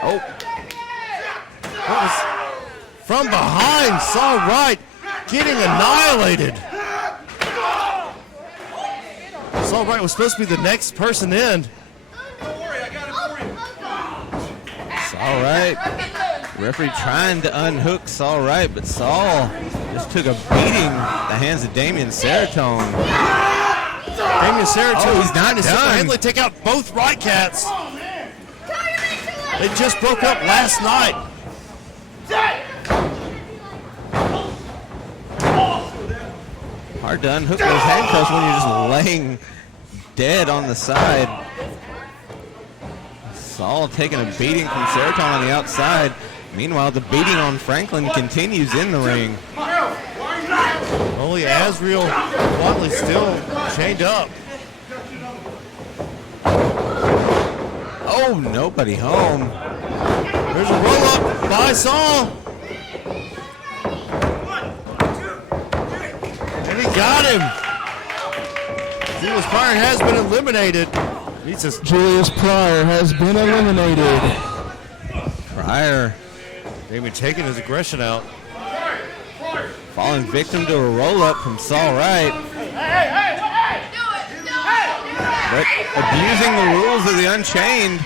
Oh. From behind, Saul Wright getting annihilated. Saul Wright was supposed to be the next person in. Saul Wright. Referee trying to unhook Saul Wright, but Saul just took a beating at the hands of Damian Serotonin. Damian Serotonin, he's not done. They take out both right cats. They just broke up last night. Hard to unhook those handcuffs when you're just laying dead on the side. Saul taking a beating from Serotonin on the outside. Meanwhile, the beating on Franklin continues in the ring. Only Azriel Watley still chained up. Oh, nobody home. There's a roll-up by Saul. And he got him. Julius Pryor has been eliminated. Julius Pryor has been eliminated. Pryor. Maybe taking his aggression out. Falling victim to a roll-up from Saul Wright. But abusing the rules of the Unchained.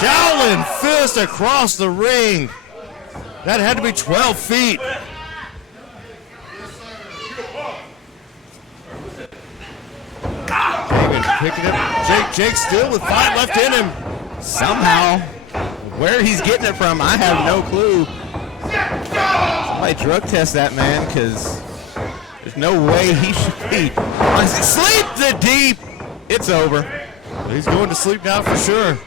Shaolin fist across the ring. That had to be 12 feet. David picking it. Jake still with 5 left in him. Somehow, where he's getting it from, I have no clue. Somebody drug test that man, because there's no way he should be. Sleep the deep. It's over. He's going to sleep now for sure.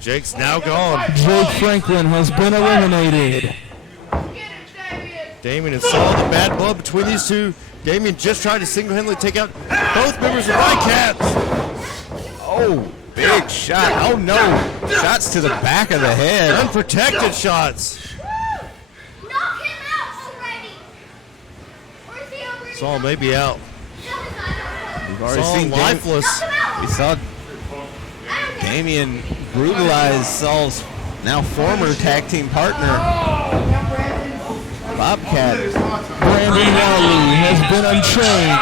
Jake's now gone. Jake Franklin has been eliminated. Damian and Saul, the bad blood between these two. Damian just tried to single-handedly take out both members of White Cats. Oh, big shot. Oh, no. Shots to the back of the head. Unprotected shots. Knock him out already. Where's he over? Saul may be out. We've already Saul seen lifeless. We saw Damian brutalize Saul's now former tag team partner, Bobcat. Brandon Watley has been unchained.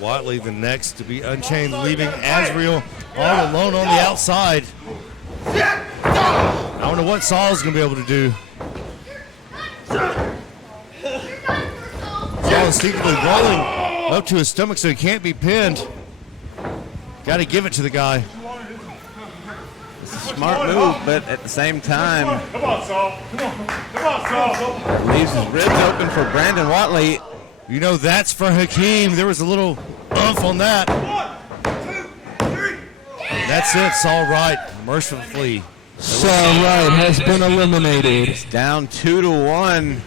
Watley the next to be unchained, leaving Azriel all alone on the outside. I wonder what Saul's going to be able to do. Saul instinctively rolling up to his stomach so he can't be pinned. Got to give it to the guy. It's a smart move, but at the same time, Come on, Saul. Come on, Saul. it leaves his ribs open for Brandon Watley. You know, that's for Hakeem. There was a little umph on that. 1, 2, 3. That's it. Saul Wright mercifully. Saul Wright has been eliminated. It's down 2-1.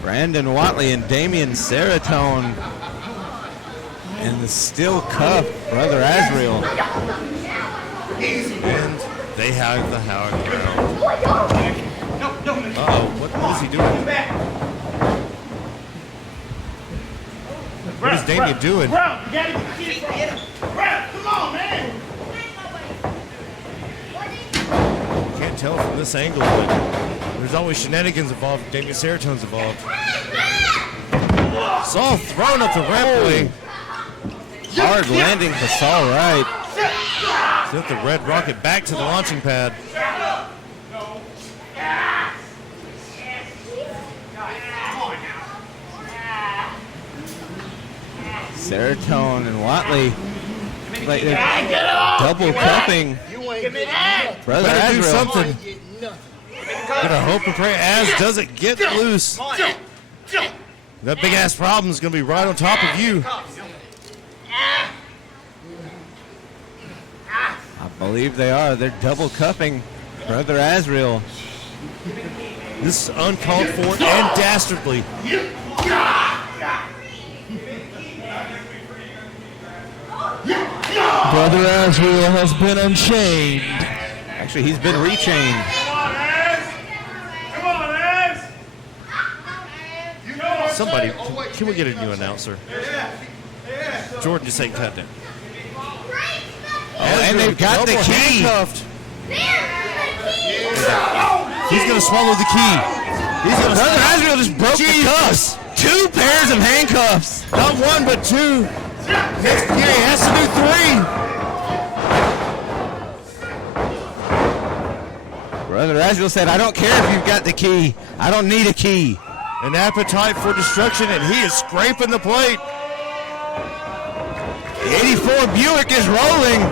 Brandon Watley and Damian Seratone. And the still cuffed Brother Azrael. And they have the high ground. Uh-oh, what is he doing? What is Damian doing? Brown, you gotta get him. Brown, come on, man. Can't tell from this angle, but there's always shenanigans involved. Damian Seratone's involved. Saul thrown up the rampway. Hard landing for Saul Wright. Sent the red rocket back to the launching pad. Seratone and Watley, like they're double cuffing Brother Better do Azrael. something. Gonna hope and pray Az doesn't get loose. That big ass problem is gonna be right on top of you. I believe they are. They're double cuffing Brother Azrael. This is uncalled for and dastardly. Brother Azrael has been unchained. Actually, he's been rechained. Come on, Az. Somebody, can we get a new announcer? Jordan, just say cut it. Oh, and they've got the Double key. handcuffed. He's gonna swallow the key. He's gonna. Brother Azrael just broke the cuffs. 2 pairs of handcuffs. Not one, but 2. Next year he has to do 3. Brother Azrael said, I don't care if you've got the key. I don't need a key. An appetite for destruction, and he is scraping the plate. The 84 Buick is rolling.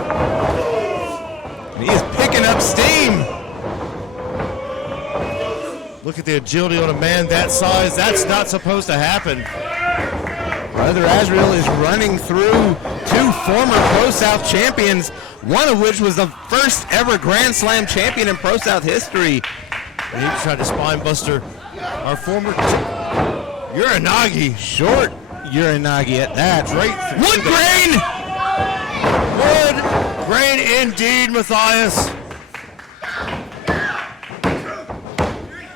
He is picking up steam. Look at the agility on a man that size. That's not supposed to happen. Brother Azrael is running through 2 former ProSouth champions, one of which was the first ever Grand Slam champion in ProSouth history. And he tried to spine buster our former Uranagi. Short Uranagi at that. Straight through Wood grain! Wood grain indeed, Matthias.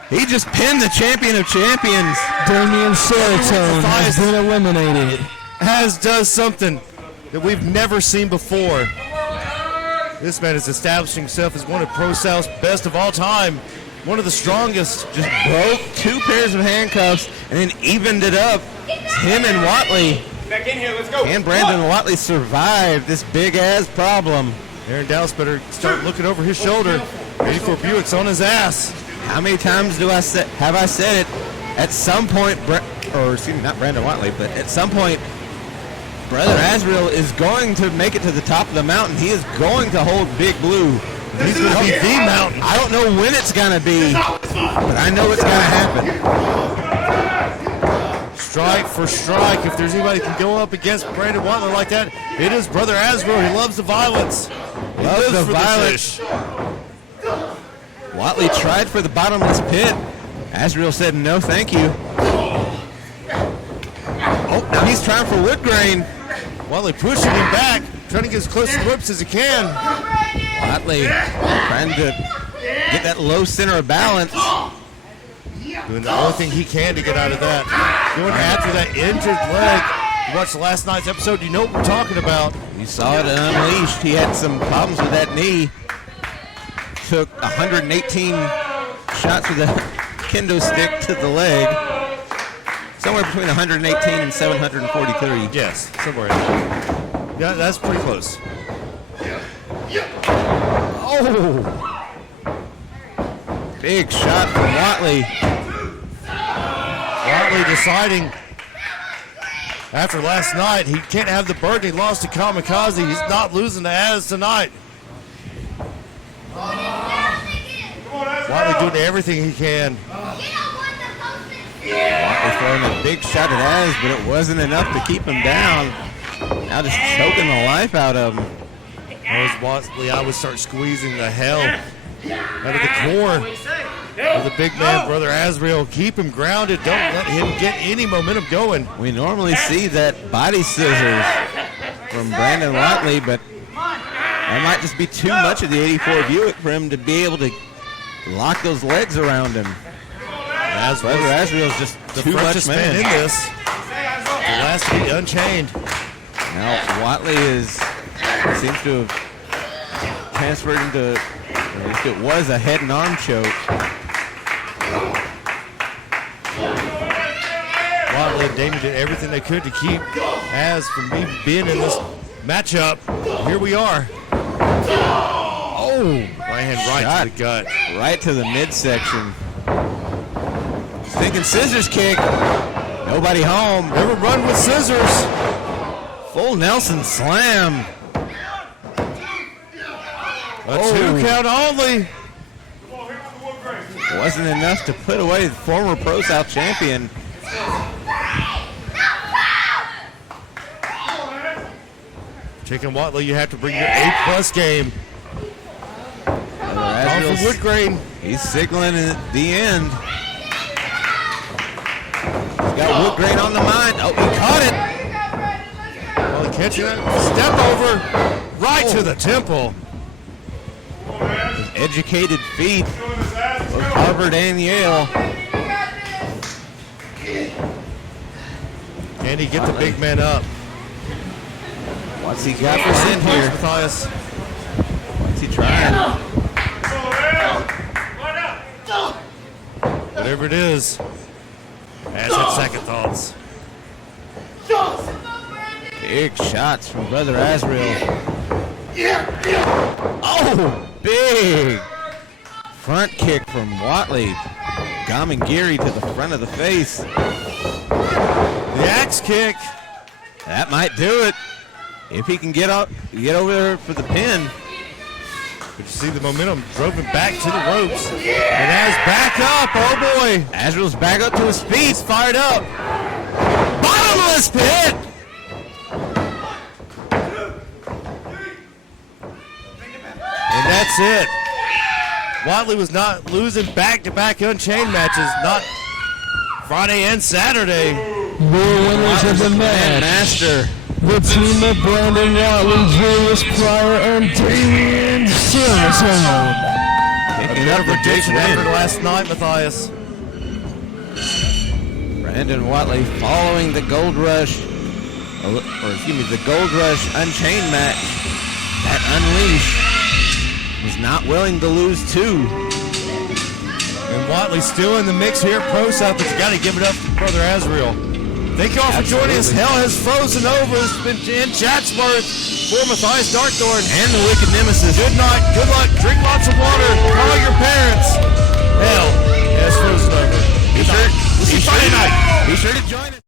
He just pinned the champion of champions. Damian Seratone has been eliminated. Az does something that we've never seen before. This man is establishing himself as one of ProSouth's best of all time. One of the strongest. Just broke 2 pairs of handcuffs and then evened it up. It's him and Watley. Back in here, let's go. Can Brandon Watley survive this big-ass problem? Aaron Dallas better start looking over his shoulder. 84 Buick's on his ass. How many times have I said it? At some point, not Brandon Watley, but at some point, Brother Azrael is going to make it to the top of the mountain. He is going to hold Big Blue. He's going to be the mountain. I don't know when it's going to be, but I know it's going to happen. Strike for strike. If there's anybody who can go up against Brandon Watley like that, it is Brother Azrael. He loves the violence. He Loves lives the for violence. fish. Watley tried for the bottomless pit. Azrael said no, thank you. Oh, now he's trying for wood grain. Watley pushing him back, trying to get as close to the ropes as he can. Watley trying to get that low center of balance. Doing the only thing he can to get out of that. Going after that injured leg. You watched the last night's episode, you know what we're talking about. You saw it in Unleashed. He had some problems with that knee. Took 118 shots with a kendo stick to the leg. Somewhere between 118 and 743. Yes, somewhere in there. Yeah, that's pretty close. Oh! Big shot from Watley. Watley deciding after last night he can't have the burden. He lost to Kamikaze. He's not losing to Az tonight. Watley doing everything he can. Watley throwing a big shot at Az, but it wasn't enough to keep him down. Now just choking the life out of him. As Watley, I would start squeezing the hell out of the core of the big man, Brother Azrael. Keep him grounded. Don't let him get any momentum going. We normally see that body scissors from Brandon Watley, but that might just be too much of the 84 Buick for him to be able to lock those legs around him. Brother Azrael's just too much man in this. The last to be unchained. Now Watley seems to have transferred into, at least it was a head and arm choke. Watley and Damien did everything they could to keep Az from being in this matchup. Here we are. Oh, right hand right Shot to the gut. Right to the midsection. Thinking scissors kick. Nobody home. Never run with scissors. Full Nelson slam. A 2 count only. Wasn't enough to put away the former ProSouth champion. Chicken Watley, you have to bring your A+ game. Going for wood grain. He's signaling at the end. He's got wood grain on the mind. Oh, he caught it. Well, catching it. Step over. Right to the temple. Educated feet. Both Harvard and Yale. Can he get the big man up? What's he got for in here? Matthias. What's he trying? Whatever it is. Az had second thoughts. Big shots from Brother Azrael. Oh, big front kick from Watley. Gamingiri to the front of the face. The axe kick. That might do it. If he can get over there for the pin. But you see the momentum drove him back to the ropes. And Az back up. Oh boy. Azrael's back up to his feet. He's fired up. Bottomless pit. And that's it. Watley was not losing back-to-back Unchained matches, not Friday and Saturday. The winners of the match. Master. The team of Brandon Watley, Julius Pryor, and Damien Silverstone. Picking up the big Prediction after win. last night, Matthias. Brandon Watley following the Gold Rush, the Gold Rush Unchained match at Unleashed. Was not willing to lose two. And Watley still in the mix here at ProSouth, but you got to give it up to Brother Azrael. Thank you all for joining us. Hell has frozen over. It's been in Chatsworth for Matthias Darkthorn And the Wicked Nemesis. Good night. Good luck. Drink lots of water. Call your parents. Hell has frozen over. Be sure Friday night. Be sure to join us.